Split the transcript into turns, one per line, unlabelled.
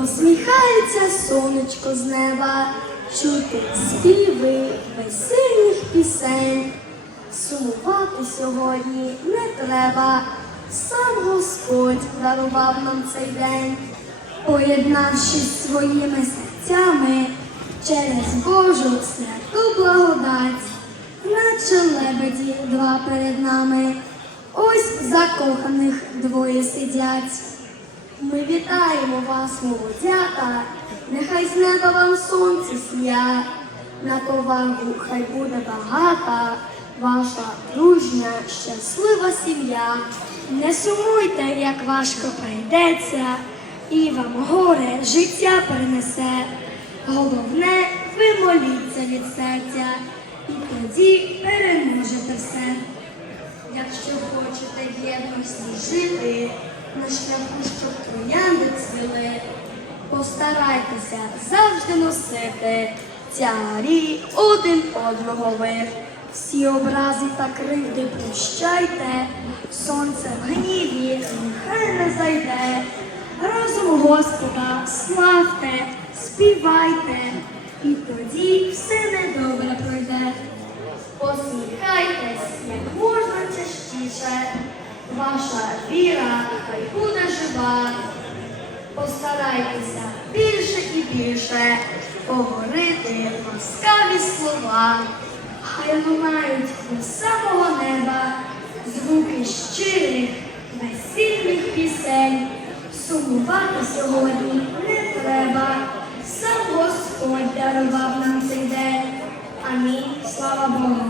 Посміхається сонечко з неба, чути співи весільних пісень. Сумувати сьогодні не треба, сам Господь дарував нам цей день, поєднавшись своїми серцями через Божу святу благодать, наче лебеді два перед нами, ось закоханих двоє сидять. Ми вітаємо вас, молодята, нехай з неба вам сонце сія, на повагу хай буде багата, ваша дружня, щаслива сім'я. Не сумуйте, як важко прийдеться, і вам горе життя принесе. Головне, ви моліться від серця, і тоді переможете все. Якщо хочете єдності жити, на шляху, щоб троянди цвіли, постарайтеся завжди носити тярі один одного ви. Всі образи та кривди прощайте, сонце в гніві нехай не зайде. Розум Господа славте, співайте, і тоді все недобре пройде. Посміхайтесь як можна частіше, ваша віра хай буде жива. Постарайтеся більше і більше говорити ласкаві слова, хай лунають до самого неба звуки щирих весільних пісень. Сумувати сьогодні не треба, сам Господь дарував нам цей день. Амінь. Слава Богу.